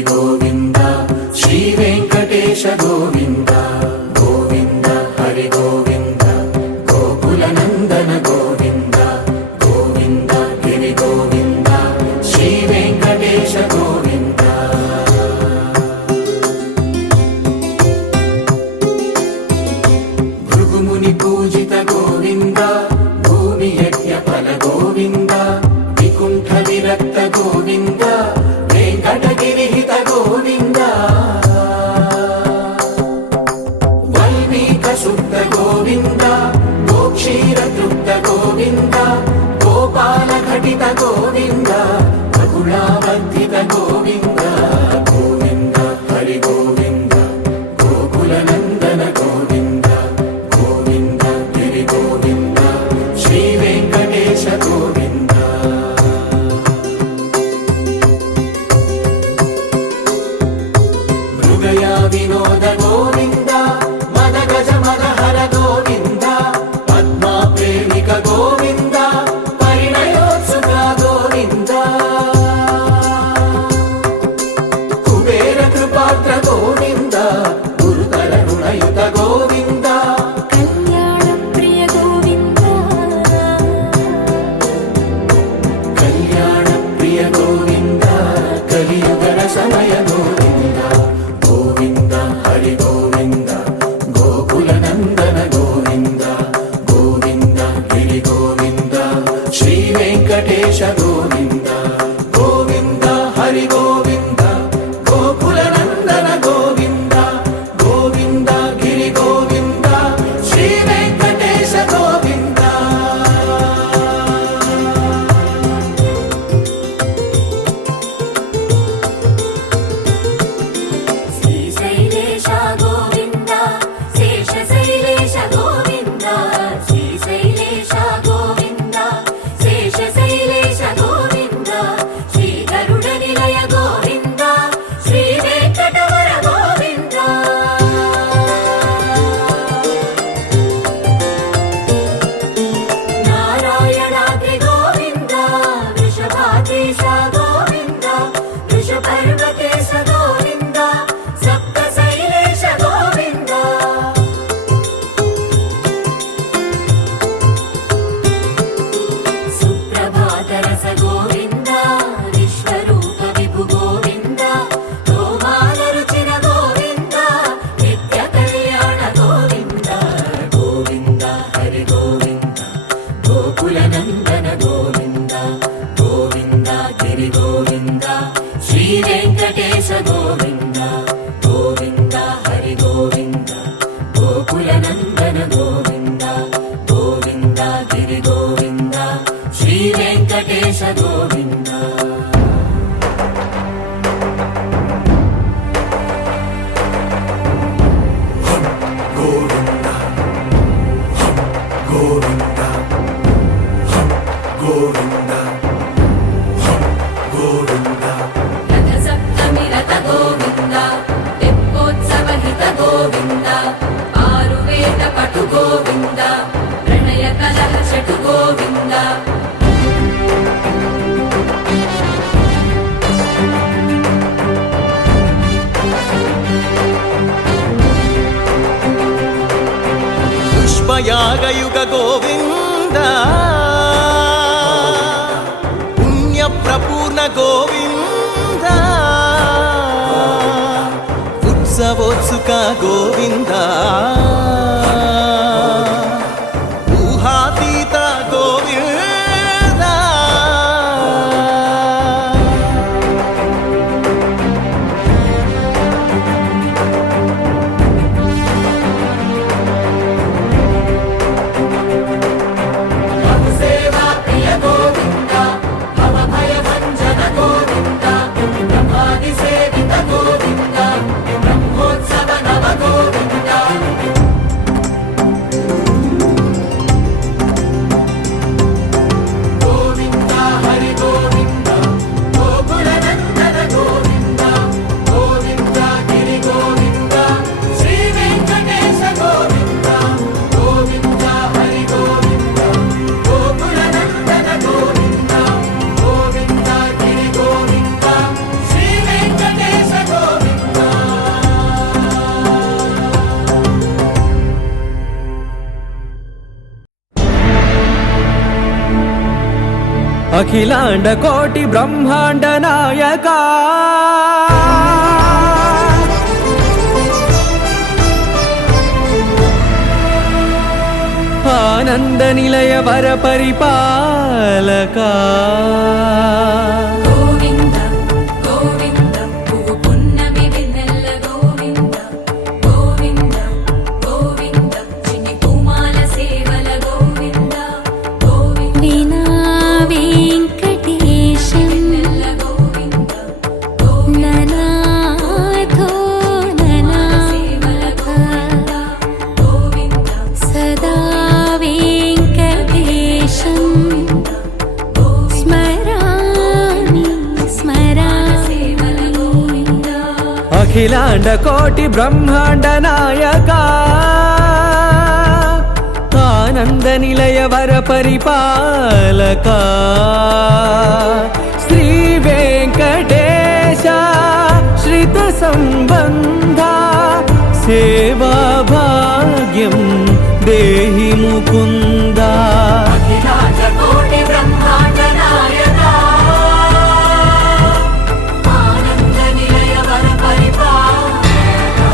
గిరి గోవింద శ్రీ వెంకటేశ గోవింద గోవింద హరి గోవింద గోకుల నందన గోవింద గోవింద గిరి గోవింద శ్రీ వెంకటేశ గోవింద భృగుముని పూజిత గోవింద భూమి యజ్ఞ ఫల గోవింద వికుంఠ విరక్త గోవింద వెంకటగిరిహిత గోవింద వల్మీక శుద్ధ గోవింద గోక్షీర తృప్త గోవింద గోపాల ఘటిత గోవింద బహుళావర్ధిత గోవింద గోవింద హరి గోవింద గోకుల నందన గోవింద గోవింద గిరి గోవింద శ్రీ వెంకటేశ గోవింద వినోద గోవింద మద గజ మదహర గోవింద పద్మా ప్రేమిక గోవింద పరిణయోత్సుక గోవింద కుబేర కృపాత్ర గోవింద గురుతర రుణయుత గోవింద కళ్యాణ ప్రియ గోవింద కళ్యాణ ప్రియ గోవింద కలియుగ సమయ గోవింద గోవింద హరి గోవింద గోకుల నందన గోవింద గోవింద గిరి గోవింద శ్రీ వెంకటేశ గోవింద గోవింద హరి గోవింద గోకుల నందన గోవింద గోవింద గిరి గోవింద శ్రీ వెంకటేశ గోవింద శ్రీశైలేశ గోవింద శేషశైలేశ గోవింద శ్రీశైలేశ గోవింద శేషశైలేశ గోవింద శ్రీ గరుడ నిలయ గోవింద శ్రీ వెంకటవర గోవింద నారాయణాద్రి గోవింద వృషభాద్రీశ గోవింద వృషపర్వతేశ గోవింద సప్త శైలేశ గోవింద సుప్రభాతరస గోవింద విశ్వరూప విభు గోవింద గోమాల రుచిన గోవింద నిత్య కళ్యాణ గోవింద గోవింద హరి గోవింద గోకుల నందన గోవింద గోవింద గిరి గోవింద శ్రీ వెంకటేశ గోవింద గోవింద హరి గోవింద గోకుల నందన గోవింద గోవింద గిరి గోవింద శ్రీ వెంకటేశ గోవింద గోవింద గోవింద గోవింద గోవింద రథ సప్తమి రథ గోవింద తెప్పోత్సవ హిత గోవింద ఆరువేద పటు గోవింద ప్రణయ కలహ షటు గోవింద పుష్పయాగయుగ గోవింద పుణ్య ప్రపూర్ణ గోవింద ఉత్సవోత్సుక గోవింద ఊహాతీత గోవింద సేవా ప్రియ గోవింద భవ భయ భంజన గోవింద బ్రహ్మాది సేవిత గోవింద బ్రహ్మోత్సవ నవ గోవింద అఖిలాండ కోటి బ్రహ్మాండ నాయకా ఆనంద నిలయ వర పరిపాలకా గోవింద గోవింద పువ్వు పున్నమి వెన్నెల గోవింద గోవింద గోవింద చిన్ని పూమాల సేవల గోవింద గోవింద వినా వెంకటేశం వెన్నెల గోవింద గోవింద ననాథో సేవల ననాథ గోవింద గోవింద సదా వెంకటేశం స్మరామి స్మరామి సేవల గోవింద అఖిలాండ కోటి బ్రహ్మాండ నాయకా ఆనంద నిలయ వర పరిపాలకా శ్రీ వెంకటేశ శ్రిత సంబంధ సేవా భాగ్యం దేహి ముకుందా అఖిలాండ కోటి బ్రహ్మాండ నాయకా ఆనంద నిలయ వర పరిపాలకా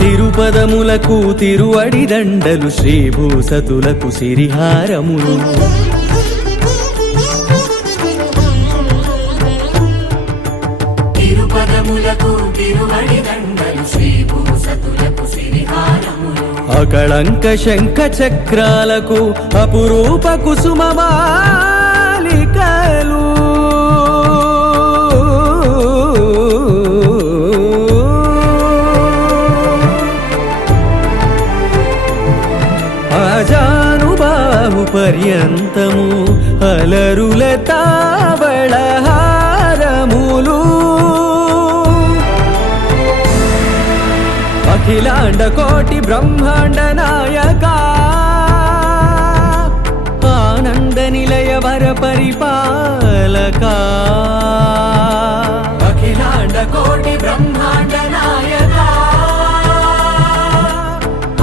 తిరుపదములకు తిరువడి దండలు శ్రీభూసతులకు సిరిహారములు తిరుపదములకు తిరువడి దండలు శ్రీభూసతులకు సిరిహారములు అకళంక శంఖ చక్రాలకు అపురూప కుసుమమాలికలు అజానుబాహు పర్యంతము అలరుల తావళహారములు అఖిలాండ కోటి బ్రహ్మాండ నాయకా ఆనంద నిలయ వర పరిపాలకా అఖిలాండ కోటి బ్రహ్మాండ నాయకా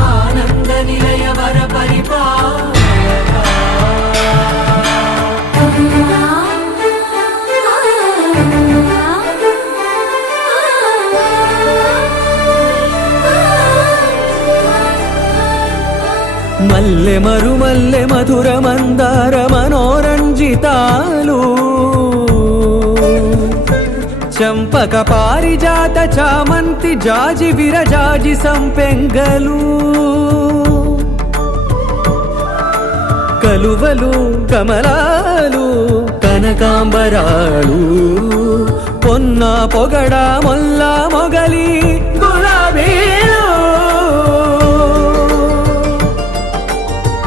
ఆనంద నిలయ వర పరిపాలకా మల్లె మరుమల్లె మధుర మందార మనోరంజితాలు చంపక పారిజాత చామంతి జాజి విరజాజి సంపెంగలు కలువలు కమలాలు కనకాంబరాలు పొన్న పొగడ మొల్ల మొగలి గులాబీలు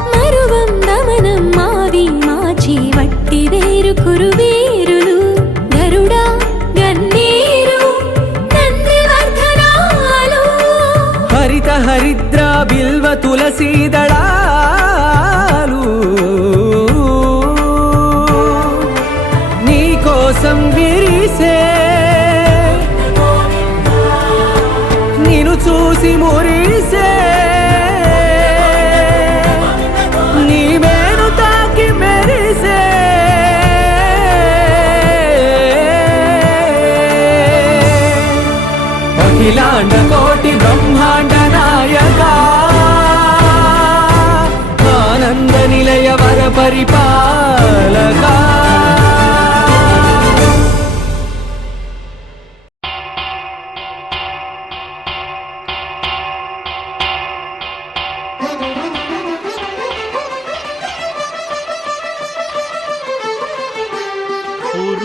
మరువం దమనం మావి మాచి వట్టి వేరు కురువేరులు గరుడా గన్నేరు నందివర్ధనాలు హరిత హరిద్ర బిల్వ తులసీ దళాలు నీ కోసం విరిసే నిన్ను చూసి మురిసే నీ మేను తాకి మెరిసే అఖిలాండ కోటి బ్రహ్మాండ నాయకా ఆనంద నిలయ వర పరిపాలకా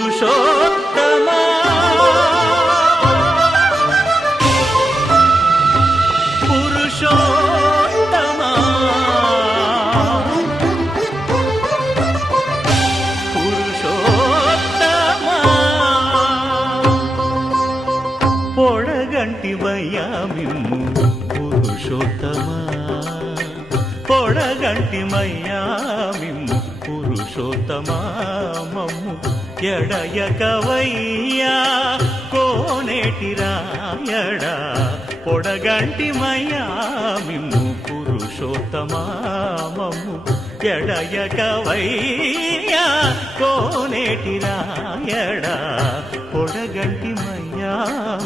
పురుషోత్తమా పురుషోత్తమా పురుషోత్తమా పొడగంటివయ్యా మిమ్ము పురుషోత్తమా పొడగంటిమయ్యా మిమ్ము పురుషోత్తమా మమ్ము ఎడయకవయ్యా కోనేటి రాయడా పొడగంటి మయ్యా మిమ్ము పురుషోత్తమా మమ్ము ఎడయకవయ్యా కోనేటి రాయడా పొడగంటి మయ్యా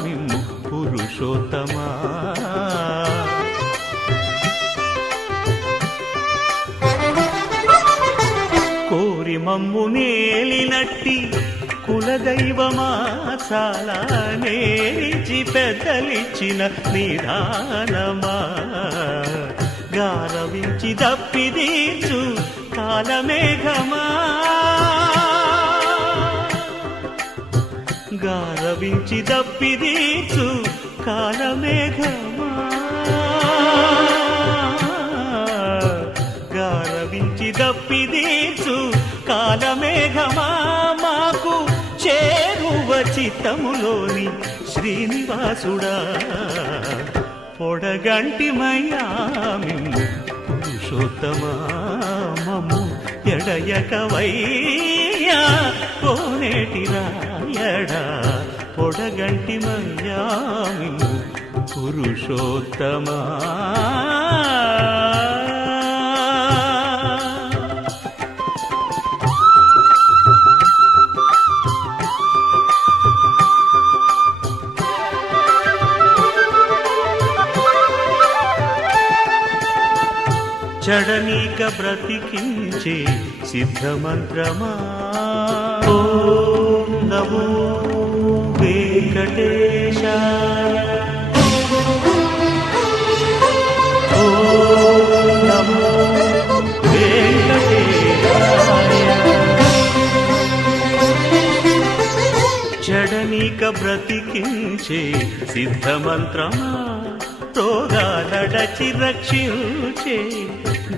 మిమ్ము పురుషోత్తమా కోరి మమ్ము నేలినట్టి కులదైవమా చాలా నేరిచి పెద్దలిచ్చిన నిదానమా గారవించి దప్పిదీర్చు కాలమేఘమా గారవించి దప్పిదీర్చు కాలమేఘమా గారవించి దప్పిదీర్చు కాలమేఘమా మాకు చేరువ చిత్తములోని శ్రీనివాసుడా పొడగంటి మయ్యా మిమ్ము పురుషోత్తమా మమ్ము ఎడయకవయ్యా కోనేటి రాయడా పొడగంటి మయ్యా మిమ్ము పురుషోత్తమా చడనీక బ్రతికించే సిద్ధమంత్రమా ఓం నమో వెంకటేశాయ ఓం నమో వెంకటేశాయ చడనీక బ్రతికించే సిద్ధమంత్రమా రోగాలడచి రక్షించే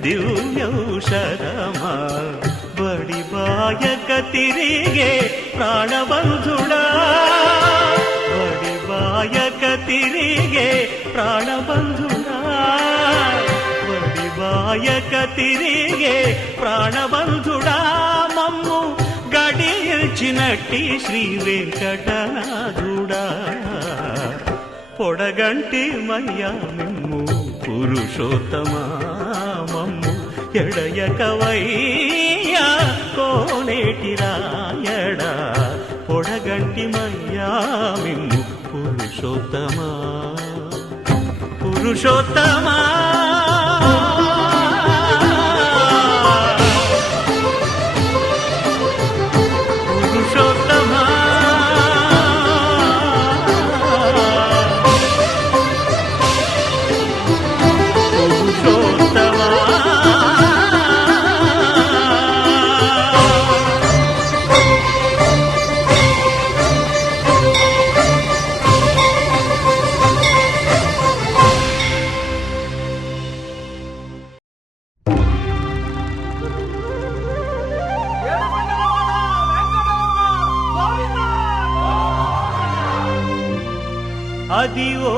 దివ్యౌషధమా బడిబాయక తిరిగే ప్రాణబంధుడా బడిబాయక తిరిగే ప్రాణబంధుడా బడిబాయక తిరిగే ప్రాణబంధుడా మమ్ము గడిచినట్టి శ్రీ వెంకటనాథుడా పొడగంటి మయ్యా మిమ్ము పురుషోత్తమా మమ్ము ఎడయకవయ్యా కోనేటి రాయడా పొడగంటి మయ్యా మిమ్ము పురుషోత్తమా పురుషోత్తమా పురుషోత్తమా అదివో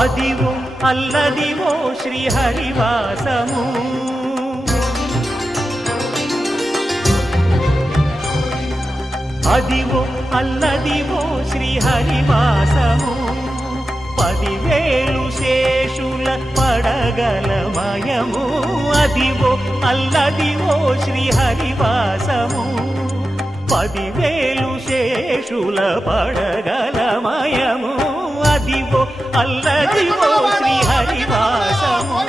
అదివో అల్లదివో శ్రీహరివాసము అదివో అల్లదివో శ్రీహరివాసము 10,000 శేషుల పడగలమయము అదివో అల్లదివో శ్రీహరివాసము 10,000 శేషుల పడగలమయము అదివో అల్లదివో శ్రీహరివాసము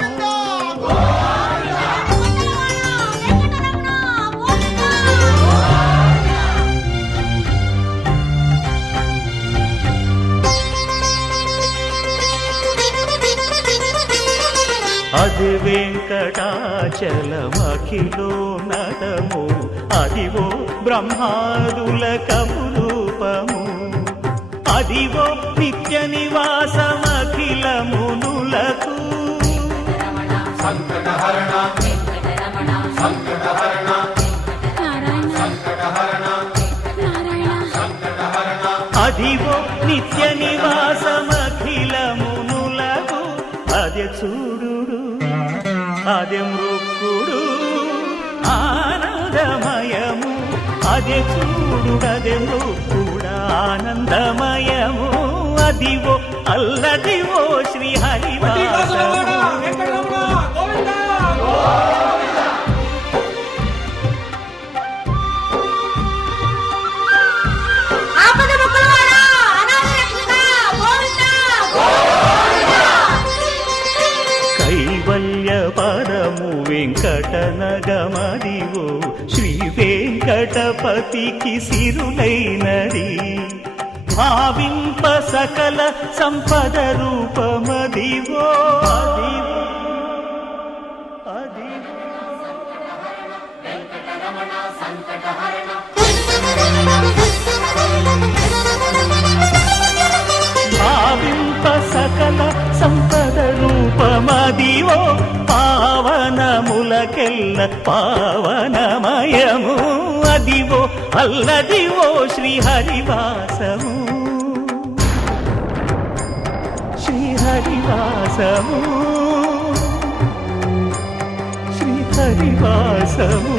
అది వెంకటాచలమఖిలో నటము అదివో బ్రహ్మాదుల కపురూపము అదివో నిత్య నివాసమఖిల మునులకు సంకటహరణ అదివో నిత్య నివాసమఖిలమునులకు అదే చూడు అదే మృక్కుడు ఆనందమయము అదే చూడు అదే మృక్కుడు ఆనందమయము అదివో అల్లదివో శ్రీ హరివాసము కైవల్య పరము వెంకటనగమదివో శ్రీ వెంకటపతికి సిరులైనది భావింప సకల సంపద రూపమదివో అదివో అదివో భావింప సకల సంపద రూపమదివో పావనములకెల్ల పావనమయము అదివో అల్లదివో శ్రీ హరివాసము శ్రీ హరివాసము శ్రీ హరివాసము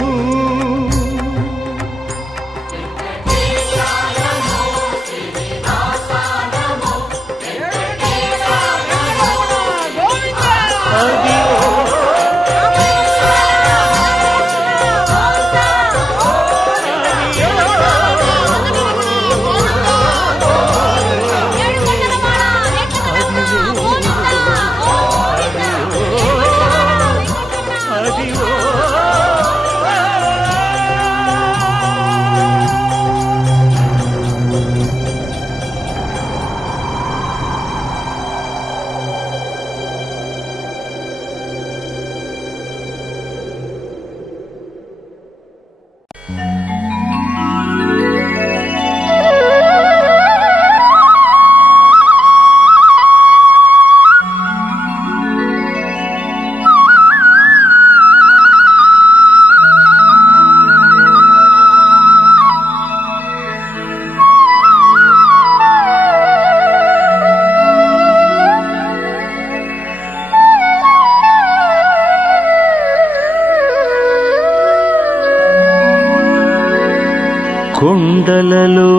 కొండలలో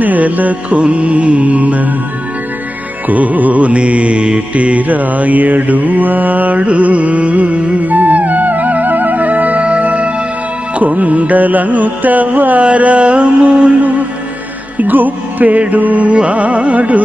నెలకొన్న కోనేటి రాయడు వాడు కొండలంత వరములు గుప్పెడు వాడు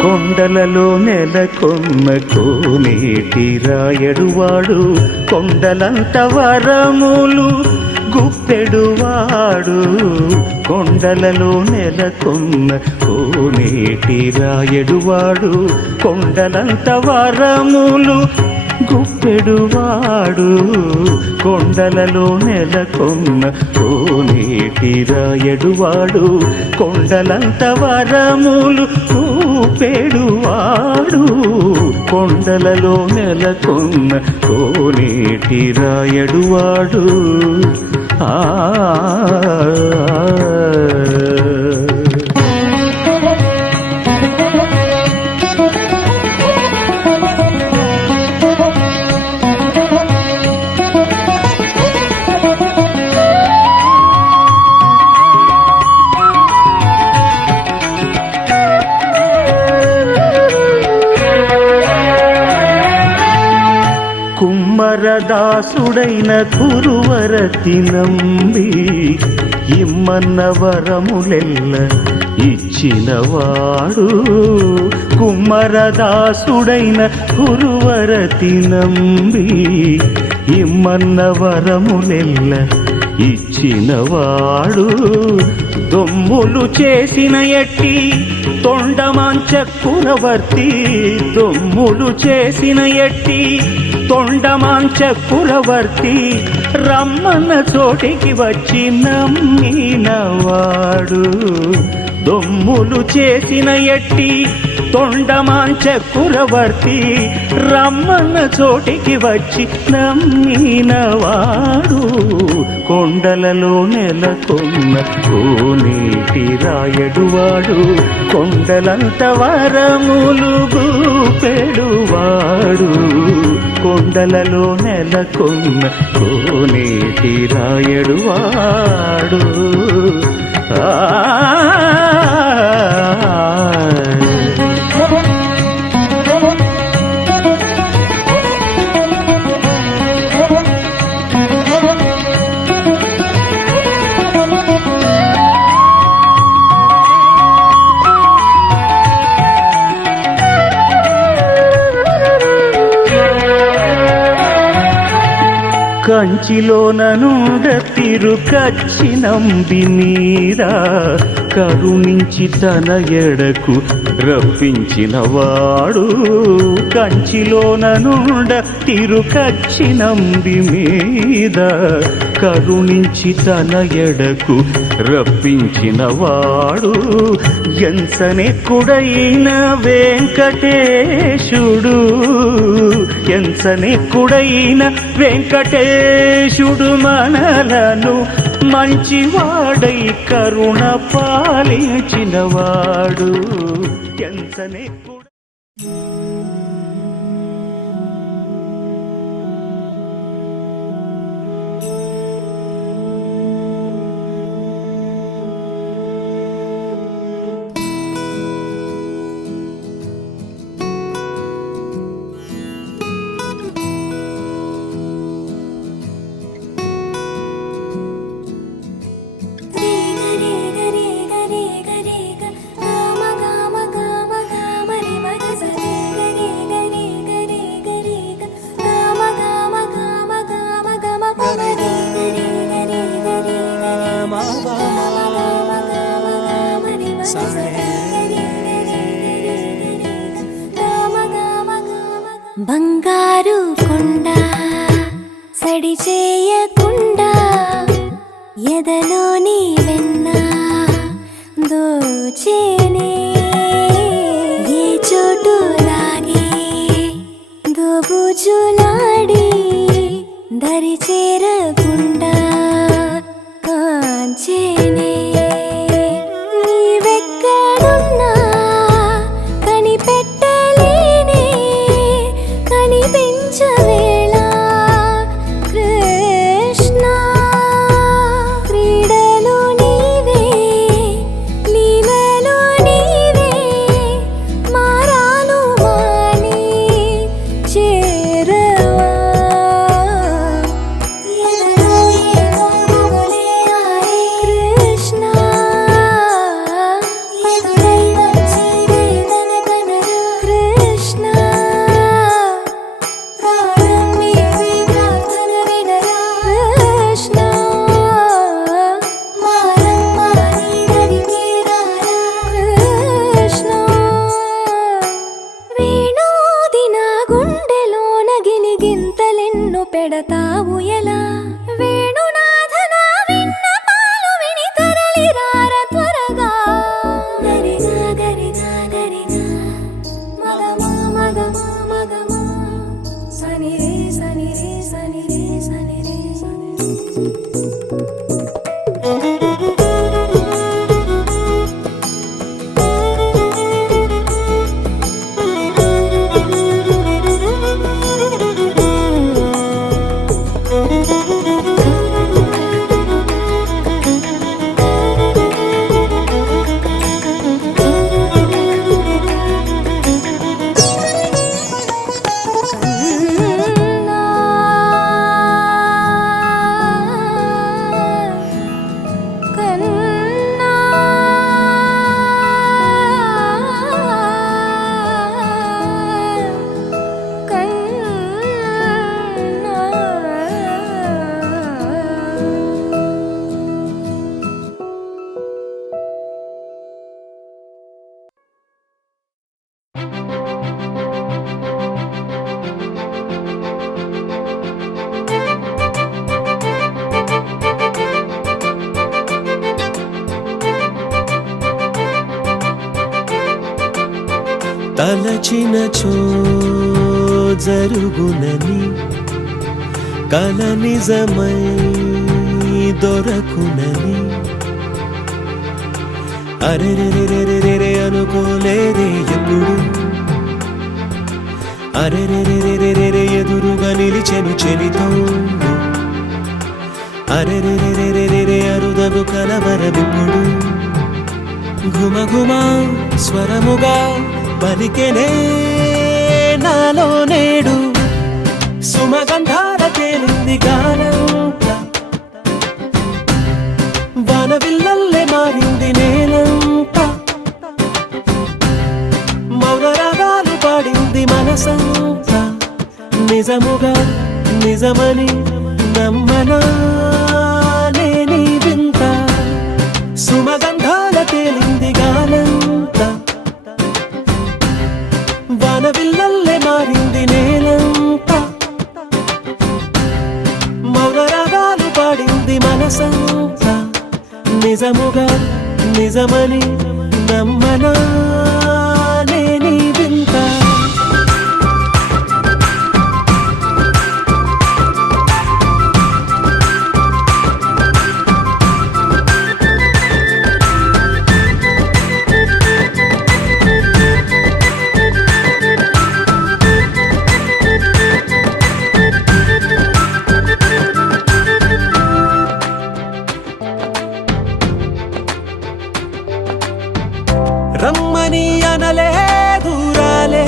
కొండలలో నెలకొన్న కోనేటి రాయడువాడు కొండలంత వరములు గుప్పెడువాడు కొండలలో నెలకొన్న కోనేటి రాయడువాడు కొండలంత వరములు గుప్పెడువాడు కొండలలో నెలకొన్న కోనేటి రాయడువాడు కొండలంత వరములు గుప్పెడువాడు కొండలలో నెలకొన్న కోనేటి రాయడువాడు ఆ కుమ్మరదాసుడైన కురువరతి నంబి ఇమ్మన్న వరములెల్ల ఇచ్చినవాడు కుమ్మరదాసుడైన కురువరతి నంబి ఇమ్మన్న వరములెల్ల ఇచ్చినవాడు దొమ్ములు చేసిన ఎట్టి తొండమాంచ కురవర్తి దొమ్ములు చేసిన ఎట్టి తొండమాంచ కురవర్తి రమ్మన్న చోటికి వచ్చి నమ్మినవాడు దొమ్ములు చేసిన ఎట్టి తొండమాంచ కురవర్తి రమ్మన్న చోటికి వచ్చి నమ్మినవాడు కొండలలో నెలకొన్న కోనేటి రాయడువాడు కొండలంత వరములు గూపెడువాడు కొండలలో నెలకొన్న కోనేటి రాయడువాడు కంచిలోన నుండ తిరుకచ్చి నంబి మీద కరుణించి తన ఎడకు రప్పించినవాడు కంచిలోన నుండ తిరుకచ్చి నంబి మీద కరుణించి తన ఎడకు రప్పించినవాడు ఎంచనెక్కుడైన వెంకటేశుడు ఎంచనెక్కుడైన వెంకటేశుడు మనలను మంచివాడై కరుణ పాలించినవాడు ఎంచనెక్కుడ బంగారు కొండ సడి చేయకుండా ఎదలోని వెన్న దోచేనే ఏ చోటు లాగే దోబుజులాడి దరి చేరకుండా కాంచేనే నీవెక్కడున్నా కనిపెట్టలేనే కనిపించవేళ కృష్ణ క్రీడలు నీవే లీలలు నీవే మారాలు మాని చేరవా ఎదలో ఏదో మొగలే ఆరే కృష్ణ ఎదురై వచ్చి వేదన కనరా కృష్ణ ప్రాణం నీవే ప్రార్థన వినరా కృష్ణ మారమ్మ నీ దరికి రారా కృష్ణ వేణోది నా గుండెలోన గిలిగింతలెన్ను పెడతావు ఎలా వేణునాథ నా విన్నపాలు విని తరలి రార త్వరగా గరిగా గరిగా గరిగా మగమా మగమా మగమా సని రే సని రే సని రే సని రే సని రే. తలచినచో జరుగునని కల నిజమై దొరకునని అరెరెరెరెరెరె అనుకోలేదే ఎప్పుడు అరెరెరెరెరెరె ఎదురుగా నిలిచెను చెలితోడు అరెరెరెరెరెరె అరుదగు కలవరమిప్పుడు ఘుమఘుమ స్వరముగా పలికెనే నాలో నేడు సుమగంధాల తేలింది గానంతా వానవిల్లల్లే మారింది నేలంతా మౌన రాగాలు పాడింది మనసంతా నిజముగా నిజమని నమ్మనా నేనీ వింత సుమగంధాల తేలింది గానంతా వానవిల్లల్లే మారింది నేలంతా మౌన రాగాలు పాడింది మనసంతా నిజముగా నిజమని నమ్మనా నేనీ వింత రమ్మని అనలేదు రాలేదనుకోలేదు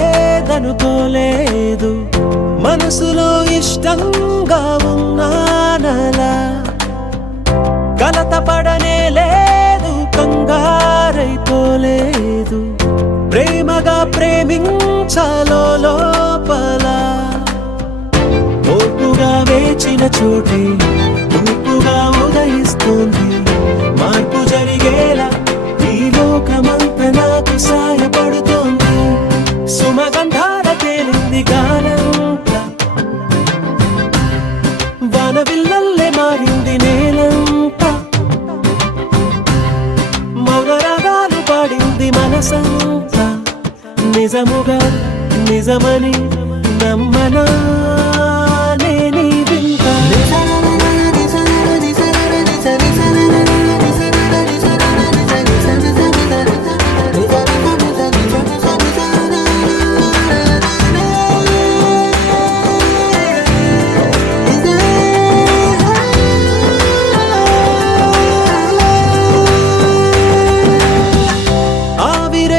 మనసులో ఇష్టంగా ఉన్నానలా కలత పడనే లేదు కంగారైపోలేదు ప్రేమగా ప్రేమించాలో లోపల ఓపుగా వేచిన చోటే ఊపుగా ఉదయిస్తుంది మార్పు జరిగేలా ఈ లోకమంత నాకు సాయపడుతోంది సుమగంధాల తేలింది గానంతా వానవిల్లల్లే మారింది నేలంతా మౌన రాగాలు పాడింది మనసంతా నిజముగా నిజమని నమ్మనా నేనీ వింత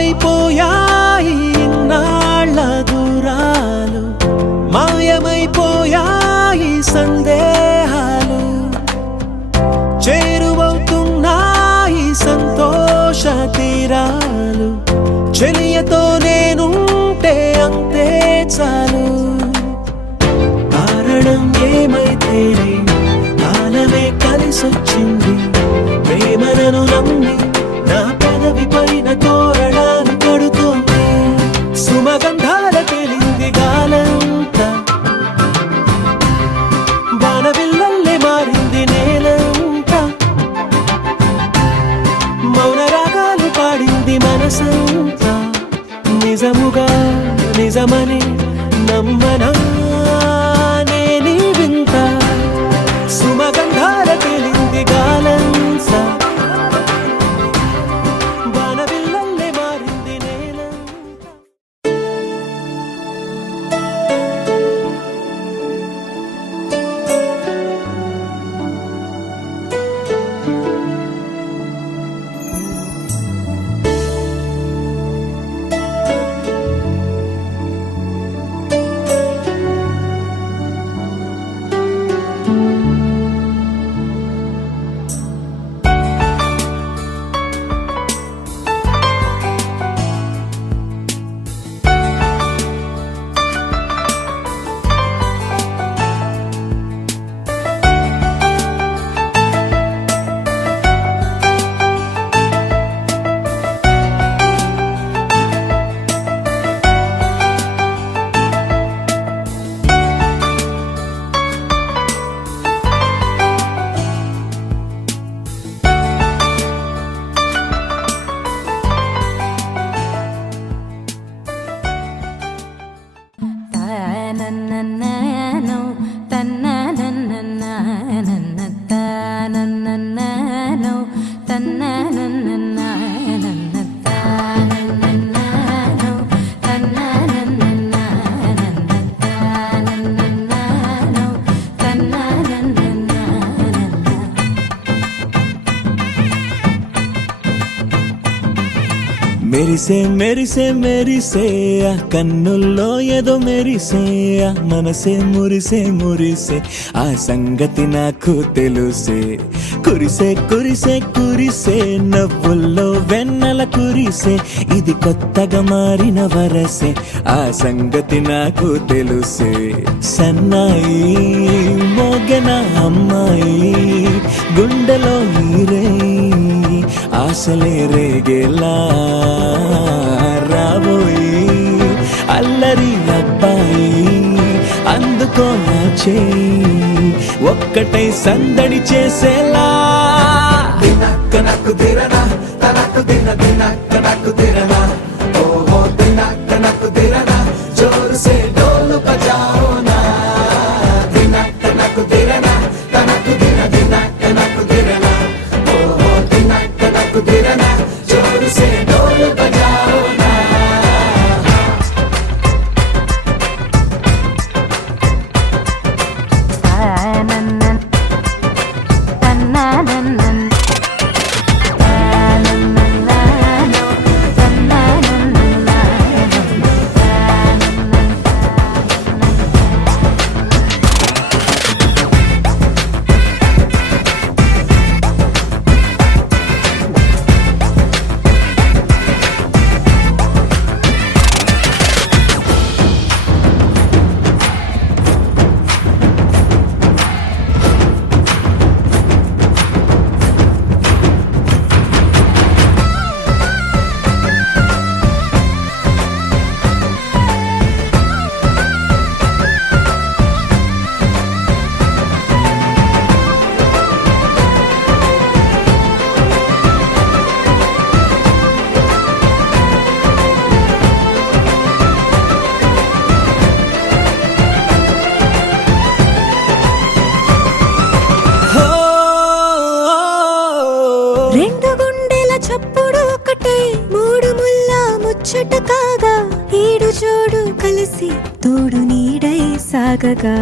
ఆవిరైపోయాయి ఇన్నాళ్ళ దూరాలు మాయమైపోయాయి సందేహాలు చేరువవుతున్నాయి సంతోష తీరాలు చెలియతో నేనుంటే అంతే చాలు కారణం ఏమైతేనే కాలమే కలిసొచ్చింది ప్రేమను నమ్మి నా పెదవి పైన తోరణాలు కడుతోంది సుమగంధాల తేలింది గాలంతా వానవిల్లల్లే మారింది నేలంతా మౌన రాగాలు పాడింది మనసంతా నిజముగా నిజమని నమ్మనా నేనీ వింత సుమగంధాల తేలింది గాలంతా వానవిల్లల్లే మారింది నేలంతా తన్నన్ననో తన్ననన్ననన్ననో తన్ననన్ననన్ననో తన్ననన్ననన్ననో తన్ననన్ననన్ననో మెరిసే మెరిసే మెరిసే ఆ కన్నుల్లో ఏదో మెరిసే ఆ మనసే మురిసే మురిసే ఆ సంగతి నాకు తెలుసే కురిసే కురిసే కురిసే నవ్వుల్లో వెన్నెల కురిసే ఇది కొత్తగా మారిన వరసే ఆ సంగతి నాకు తెలుసే సన్నాయి మోగెన అమ్మాయి గుండెలో ఈరే ఆశలే రేగేలా రాబోయి అల్లరి అబ్బాయి అందుకో నా చేయి ఒక్కటై సందడి చేసేలా దినక్క నాకు దిరనా తనకు దిన దినక్క నాకు దిరనా ఓహో దినక్క నాకు దిరనా జోరు సే డోలు బజాओ నా దినక్క నాకు దిరనా తనకు దిన దినక్క నాకు దిరనా ఓహో దినక్క నాకు దిరనా జోరు సే డోలు బజాओ నా రెండు గుండెల చప్పుడు ఒకటే మూడు ముల్ల ముచ్చట కాగా ఈడు జోడు కలిసి తోడు నీడై సాగగా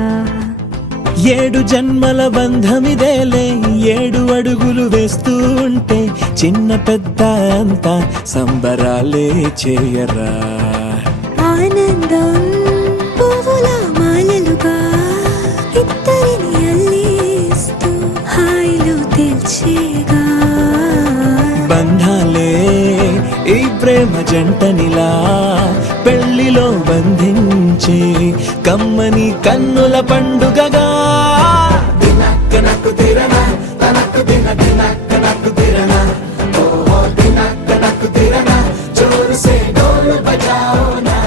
ఏడు జన్మల బంధమిదేలే ఏడు అడుగులు వేస్తూ ఉంటే చిన్న పెద్ద అంతా సంబరాలే చేయరా ఆనందం పువ్వుల మాలలుగా ఇద్దరిని అల్లేస్తూ హాయిలో తెల్చేగా బంధాలే ఈ ప్రేమ జంటనిలా పెళ్లిలో బంధించే కమ్మని కన్నుల పండుగగా దినక్క నాకు దిరనా తనకు దిన దినక్క నాకు దిరనా ఓహో దినక్క నాకు దిరనా జోరు సే డోలు బజాओ నా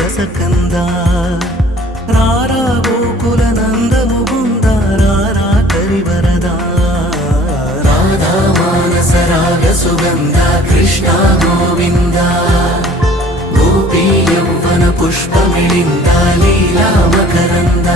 రసకంద రారా గోకుల నందము బృంద రారా కరివరద రాధా మానస రాగ సుగంధ కృష్ణ గోవింద గోపీ యౌవన పుష్పమిళింద లీలా మకరంద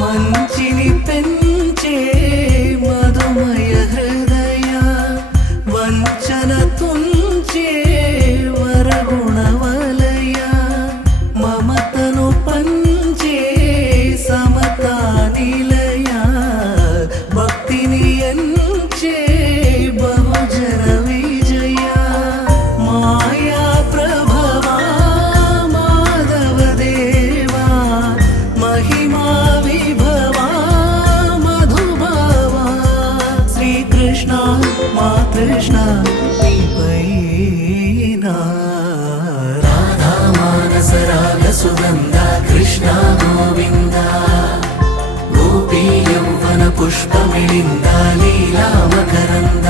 మంచిని పెంచే మధుమయ హృదయ వంచన తుంచే వరగుణవలయ మమతను పంచే సమతా నిలయ భక్తిని ఎంచే బహుజన విజయ మాయా ప్రభవా మాధవ దేవా మహిమా విభవా మధుభావా శ్రీకృష్ణ మా కృష్ణ నీపైనా రాధా మానస రాగ సుగంధ కృష్ణ గోవింద గోపీ యౌవన పుష్పమిళింద లీలా మకరంద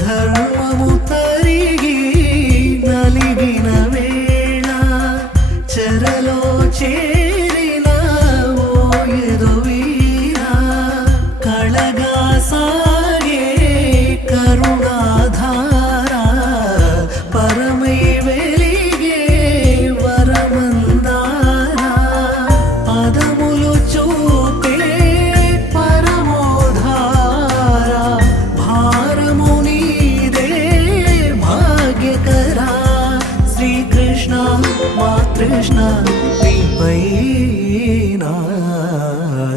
ధర్మము తరిగి నలిగిన వేళ చెరలో చేరిన ఓయదు వీర కళగా సాగే కరుణాధార పరమై వెలిగే వరమందార పదములు చూపే పరమోధార భారము నీదే భాగ్యకరా శ్రీకృష్ణ మా కృష్ణ నీపైనా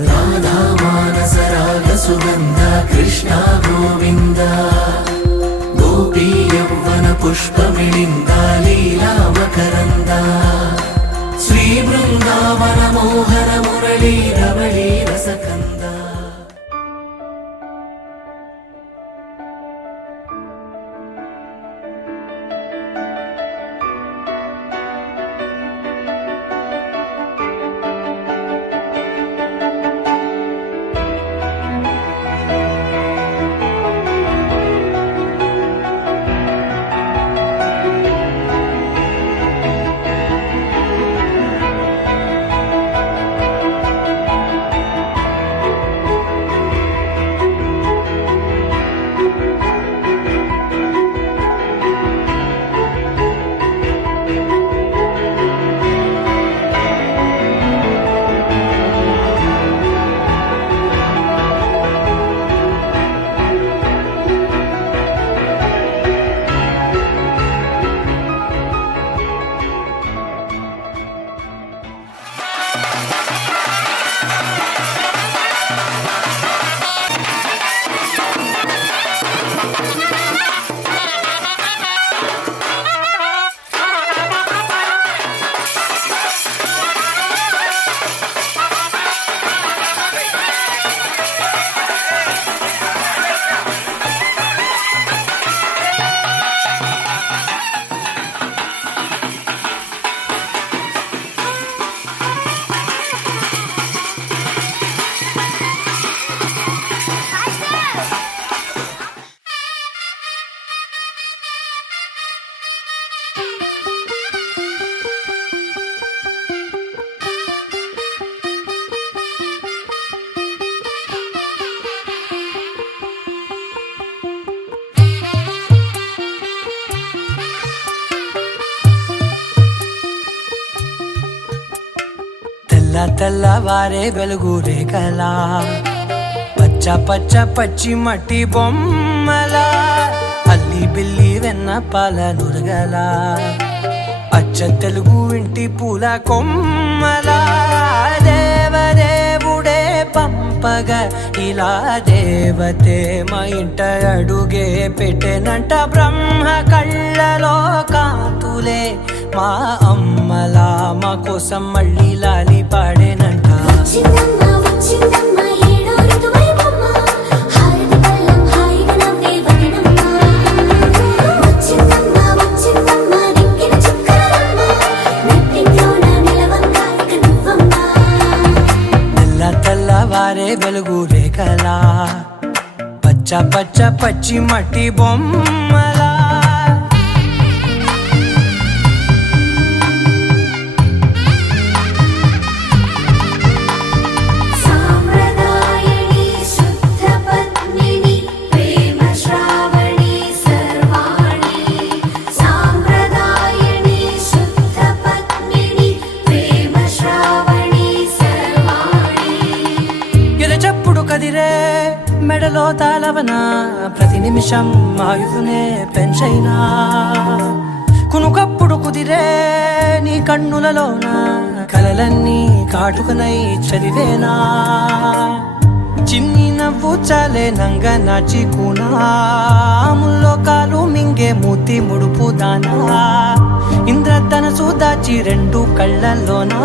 రాధా మానస రాగ సుగంధ కృష్ణ గోవింద గోపీ యౌవన పుష్పమిళింద లీలా మకరంద శ్రీ బృందావన మోహన మురళీ రవళీ రసకంద తెల్లవారే వెలుగు రేఖలా పచ్చ పచ్చ పచ్చి మట్టి బొమ్మలా అల్లి బిల్లి వెన్న పాల నురగలా అచ్చ తెలుగు ఇంటి పూల కొమ్మలా దేవదేవుడే పంపగా ఇలా దేవతే మా ఇంట అడుగే పెట్టెనంట బ్రహ్మ కళ్ళలో కాంతులే మా అమ్మలా మా కోసం మళ్ళీ లాలి పాడేనంట వచ్చిందమ్మ వచ్చిందమ్మ ఏడో ఋతువైవమ్మ హారతి పళ్ళం హాయిగా నవ్వే వదనమ్మ వచ్చిందమ్మ వచ్చిందమ్మ దిక్కిన చుక్కలమ్మ నెట్టింట్లోన నిలవంగా ఇక నువ్వమ్మ తెల్ల తెల్లవారే వెలుగు రేఖలా పచ్చ పచ్చ పచ్చి మట్టి బొమ్మలా సాంప్రదాయని శుద్ధ పద్మిని ప్రేమ శ్రావణి సర్వాణి సాంప్రదాయని శుద్ధ పద్మిని ప్రేమ శ్రావణి సర్వాణి ఎరచప్పుడు కదిరే మెడలో తాళవన ప్రతి నిమిషం ఆయుధునే పెంచైనా కునుకప్పుడు కుదిరే నీ కన్నులలోన కలలన్నీ కాటుకనై చదివేనా చిన్ని నవ్వు చాలే నంగ నాచి కూనాముల్లో కాలు మింగే మూతి ముడుపు దానా ఇంద్రధనసు దాచి రెండు కళ్ళల్లోనా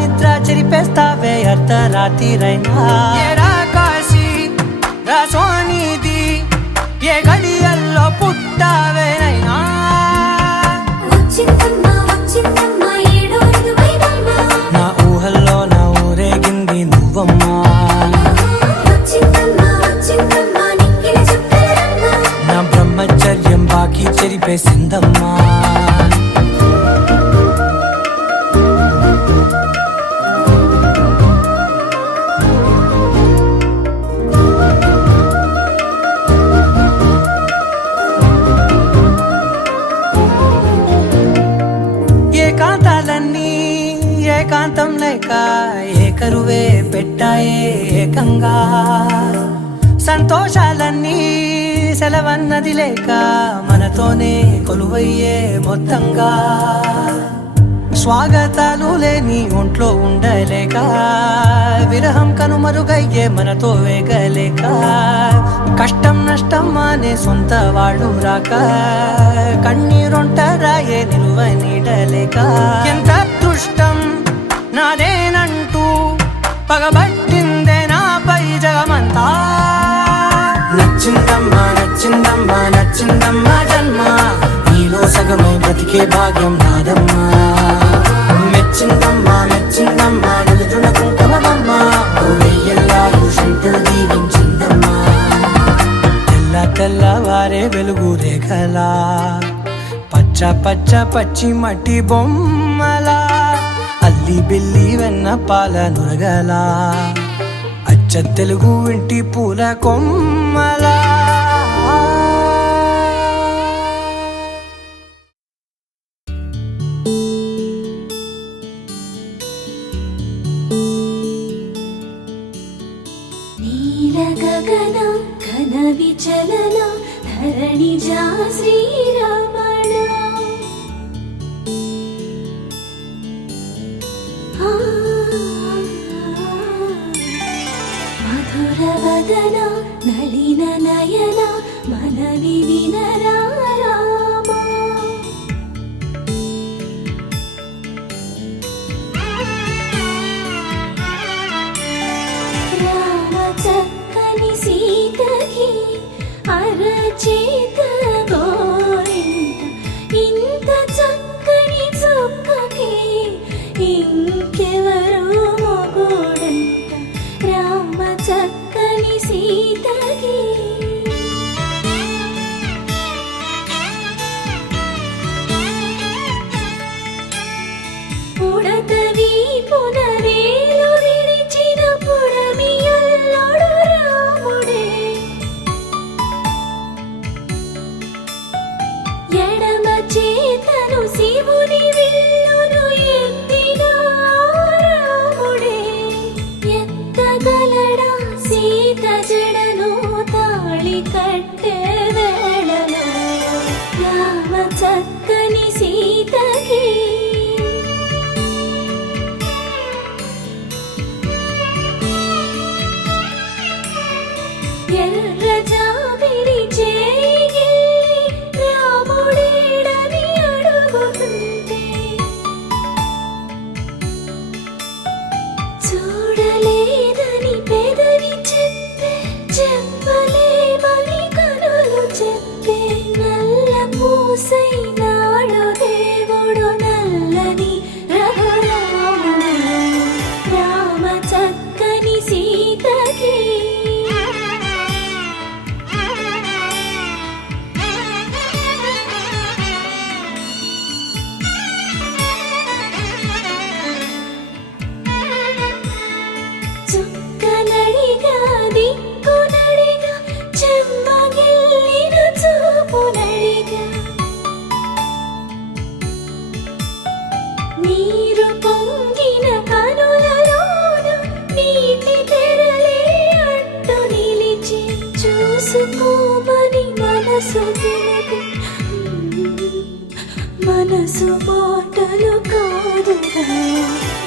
నిద్ర చెరిపేస్తావే అర్ధరాత్రిరైనా ఏడా కాశీ రాసోనిది ఏ గడియల్లో పుట్టావేనైనా వచ్చిందమ్మ వచ్చిందమ్మ ఏడో ఋతువైవమ్మ నా ఊహల్లో నా ఊరేగింది నువ్వమ్మా వచ్చిందమ్మ వచ్చిందమ్మ నిక్కిన చుక్కలమ్మ నా బ్రహ్మచర్యం బాకీ చెరిపేసిందమ్మా ఏకాంతాలన్నీ ఏకాంతం లేక ఏకరువే పెట్టాయే ఏకంగా సంతోషాలన్నీ సెలవన్నది లేక మనతోనే కొలువయ్యే మొత్తంగా స్వాగతాలు లేని ఒంట్లో ఉండలేక విరహం కనుమరుగయ్యే మనతో వేగలేక కష్టం నష్టం అనే సొంత వాడు రాక కన్నీరొంటరాయే నిలువ నీడలేక ఎంత అదృష్టం నాదేనంటూ పగబట్టిందే నాపై జగమంతా నచ్చిందమ్మా నచ్చిందమ్మా నచ్చిందమ్మా జన్మ నీలో సగమై బ్రతికే భాగ్యం నాదమ్మా మెచ్చిందమ్మా మెచ్చిందమ్మా నిలుచున కుంకుమమ్మా వెయ్యల్లా శంకరు దీవించిందమ్మా తెల్ల తెల్లవారే వెలుగు రేఖలా పచ్చ పచ్చ పచ్చి మట్టి బొమ్మలా అల్లి బిల్లి వెన్న పాల నురగలా అచ్చ తెలుగు ఇంటి పూల కొమ్మలా నీల గగన ఘన విచలన ధరణి జా శ్రీరమణ మధుర వదన నళిన నయన మనవి వినరా రామా రామ చక్కని సీతకి అరచేత గోరింట ఇంత చక్కని చుక్కకి ఇంకెవరు మొగుడంట రామ చక్కని సీతకి కట్టె వేళలో రామ చక్కని సీతకి ఎర్ర జాబిలి చేయి రాముడేడని అడుగుతుంటే చూడలేదని పెదవి చెప్పే చెప్పలేమని కనులు చెప్పే నల్ల పూసైనాడు దేవుడు నల్లని రఘురాముడు రామ చక్కని సీతకి చుక్కనడిగా దిక్కునడిగా చెమ్మగిల్లిన చూపునడిగా నీరు పొంగిన కనులలోన నీటి తెరలే అడ్డు నిలిచి చూసుకోమని మనసు తెలిపి మనసు మాటలు కాదుగా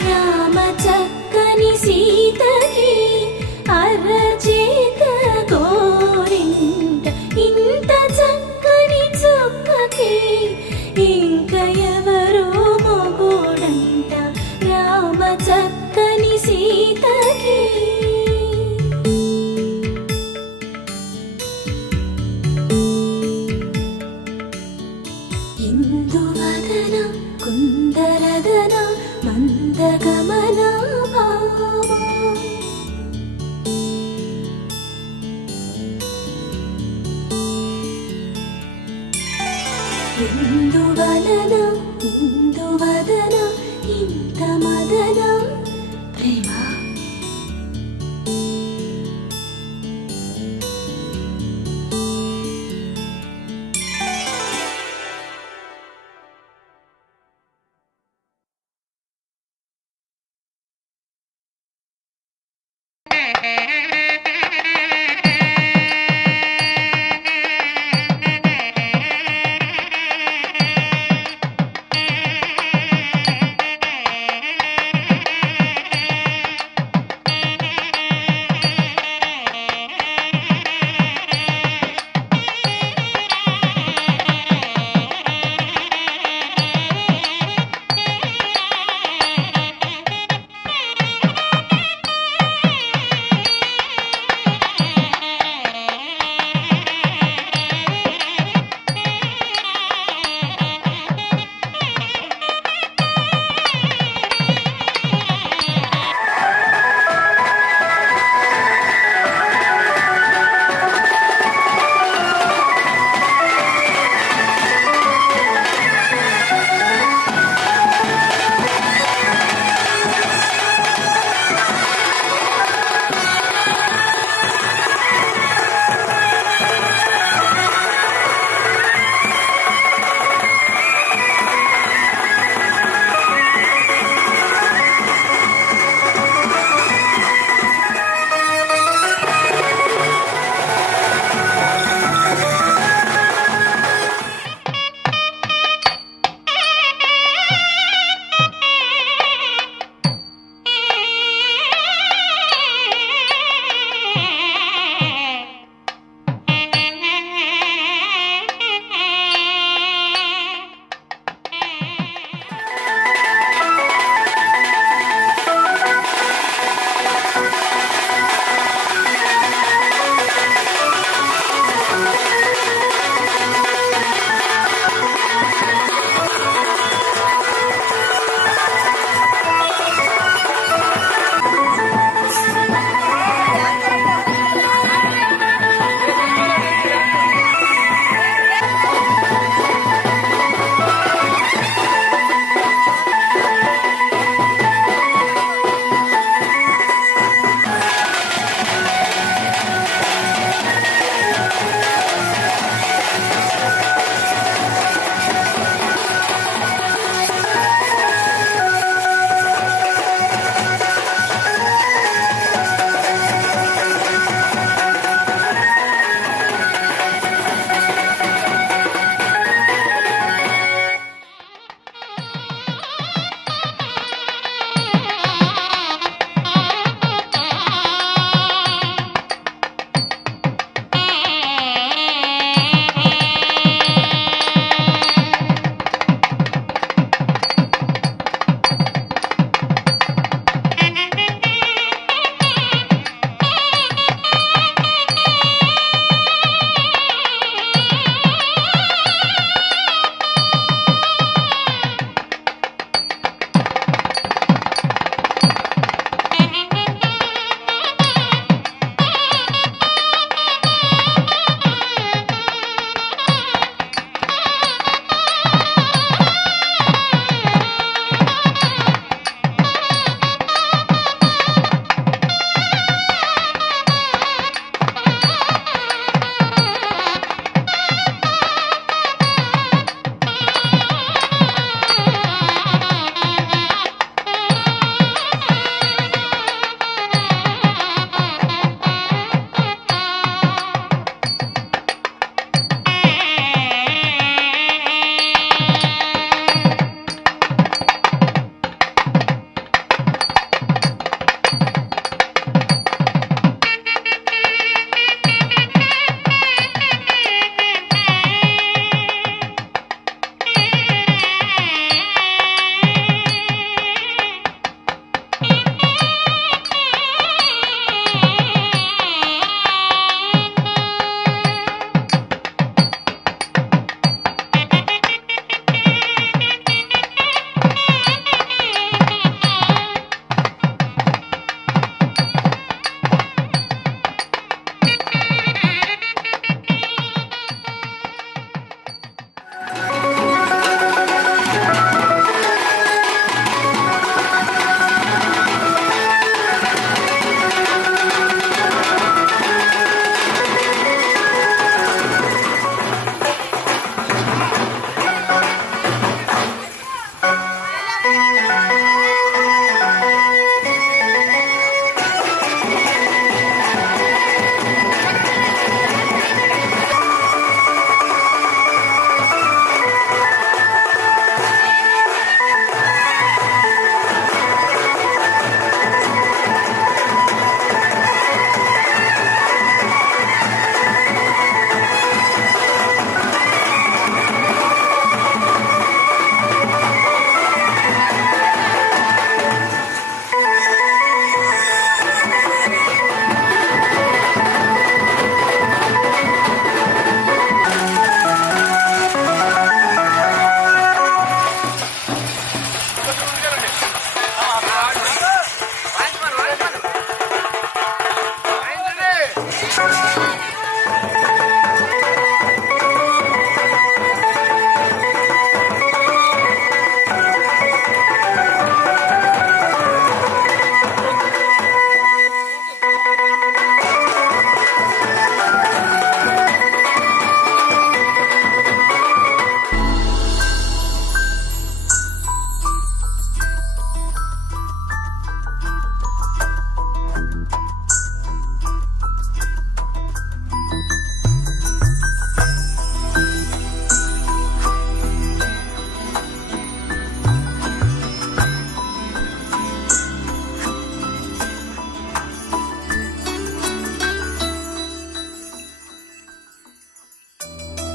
రామ చక్కని సీతకి అరచేత గోరింట ఇంత చక్కని చుక్కకి ఇంక ఎవరో మొగుడంట రామ చక్కని సీతకి ఇందువదన కుందరదన మందగమన భామా ఇందువలన ఇందువదన ఇంత మదన ప్రేమ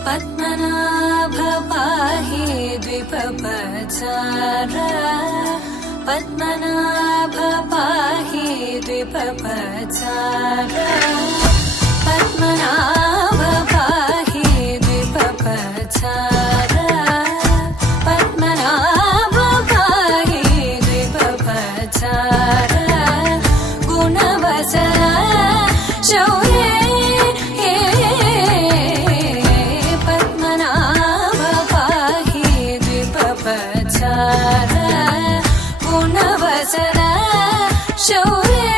पद्मनाभ पाहि द्विपपचार पद्मनाभ पाहि द्विपपचार पद्मनाभ पाहि द्विपपचार पद्मनाभ पाहि द्विपपचार गुणवचन शौर्ये पद्मनाभ पाहि द्विपपचार गुणवचन शौर्ये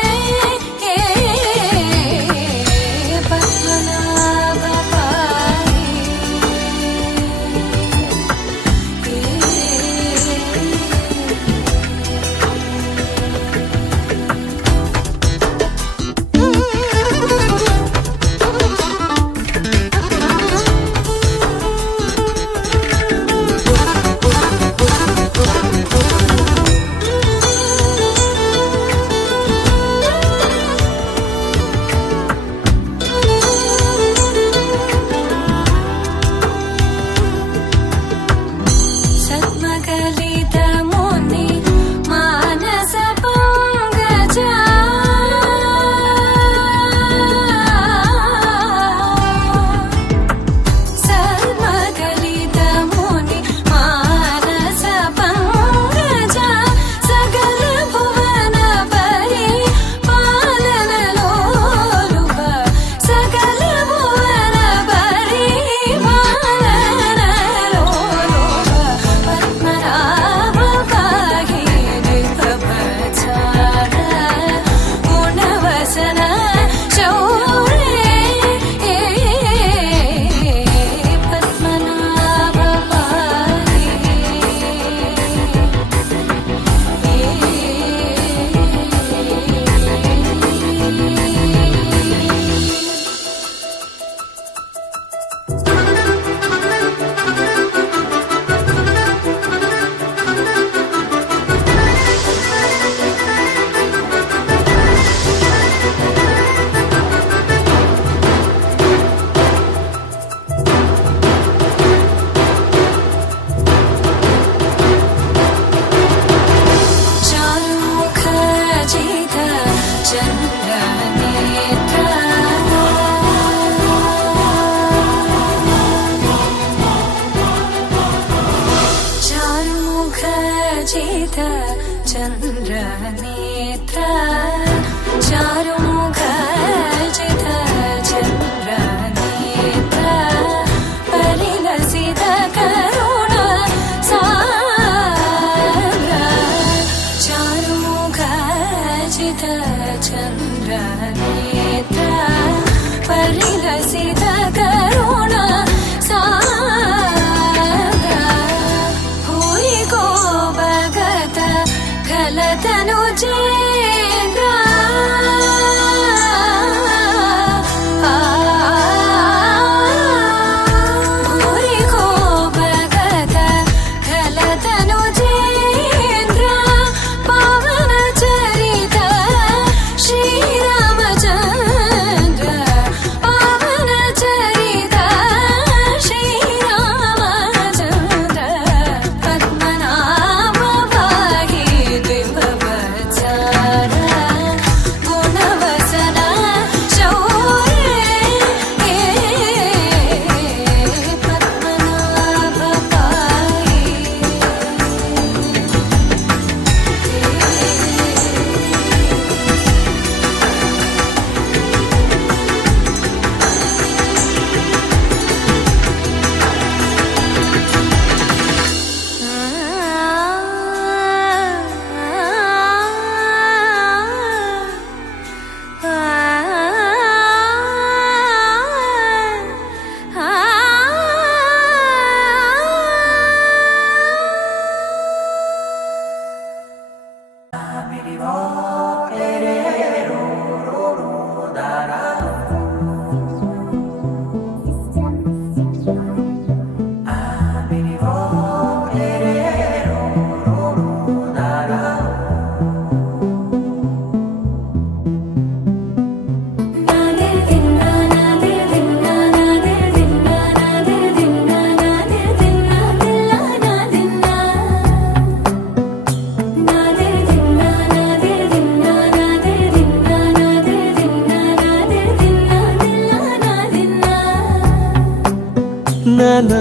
నానా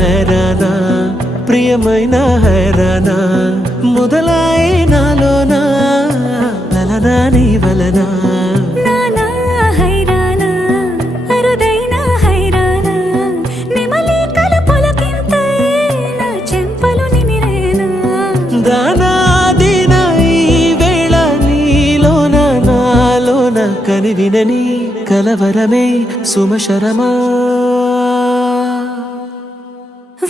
హైరానా ప్రియమైన హైరానా మొదలాయి నాలోనా లలనా నీ వలనా నానా హైరానా అరుదైన హైరానా నెమలి కలుపులకింతై నా చెంపలు నిమిరేనా దానాదిన ఈ వేళ నీలోన నాలోన కనివినని కలవరమే సుమశరమా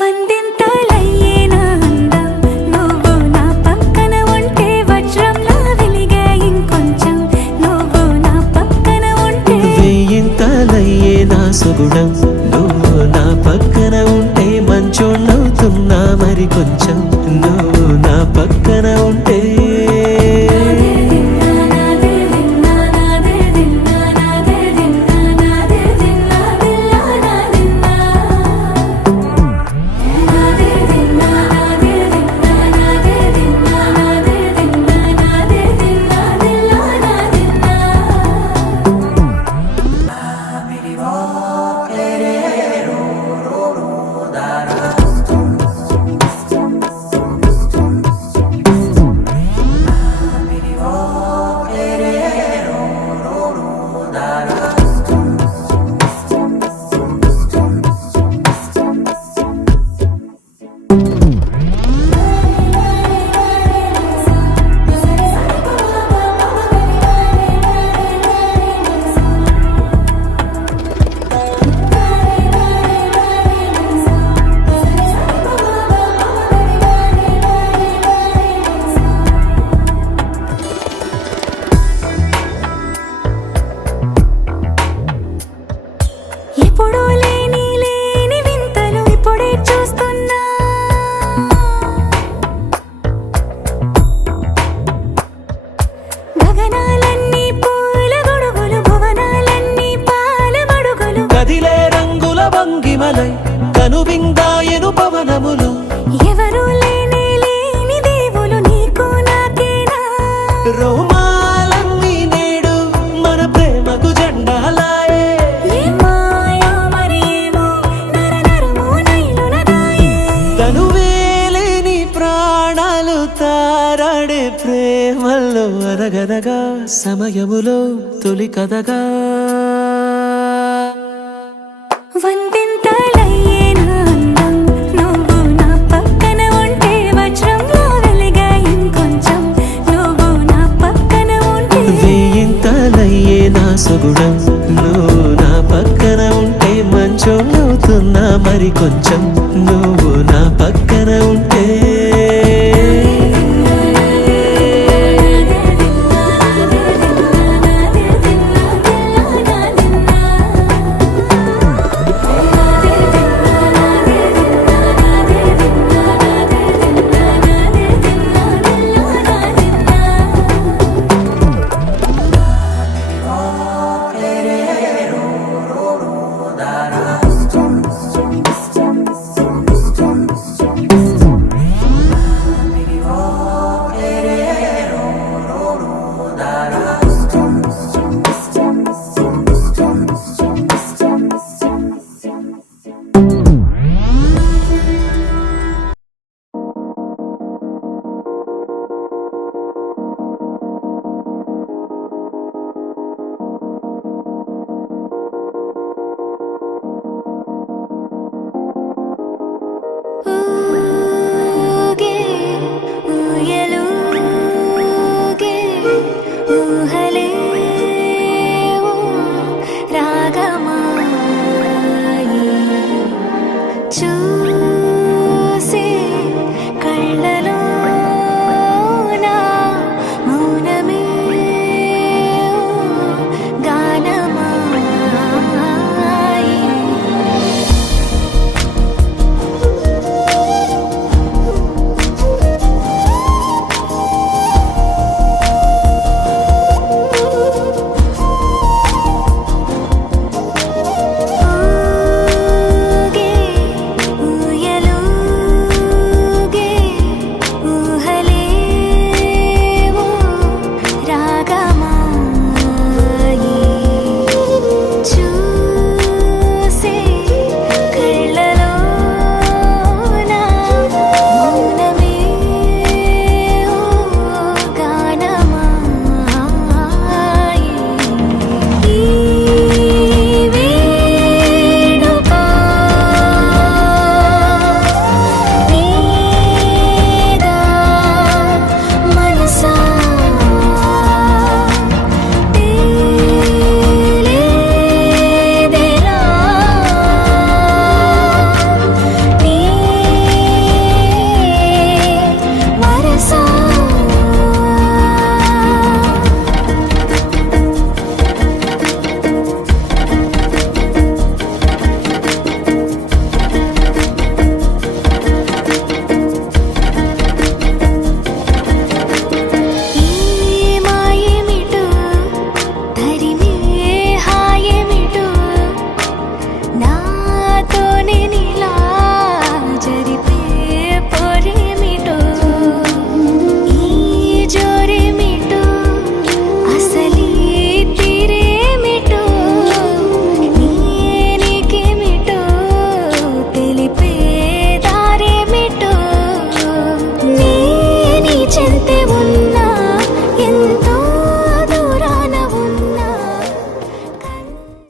వందింతలయ్యేనా అందం నువ్వు నా పక్కన ఉంటే వజ్రంలా వెలిగే ఇంకొంచెం నువ్వు నా పక్కన ఉంటే వేయింతలయ్యే నా సుగుణం నువ్వు నా పక్కన ఉంటే మంచోణ్ణవుతున్నా మరి కొంచెం నువ్వు నా పక్కన ఉంటే ఎప్పుడూ లేని వింతలు ఇప్పుడే చూస్తున్నా గగనాలన్నీ పూల గొడుగులు భువనాలన్నీ పాల గొడుగులు కదిలే రంగుల భంగిమలై కనువిందాయను పవనములు ఎవరు లేని దేవులు నీకు నాకేనా రోమాలన్నీ నేడు మన ప్రేమకు జెండాలాయే ఏ మాయో మరేమో నరనరమో నైలున దాయే తనువేలేని ప్రాణాలు తారాడే ప్రేమల్లో అనగనగా సమయములో తొలి కథగా వందింతలయ్యేనా అందం నువ్వు నా పక్కన ఉంటే వజ్రంలా వెలిగే ఇంకొంచెం నువ్వు నా పక్కన ఉంటే వేయింతలయ్యే నా సుగుణం నువ్వు నా పక్కన ఉంటే మంచోణ్ణవుతున్నా మరి కొంచెం నువ్వు నా పక్కన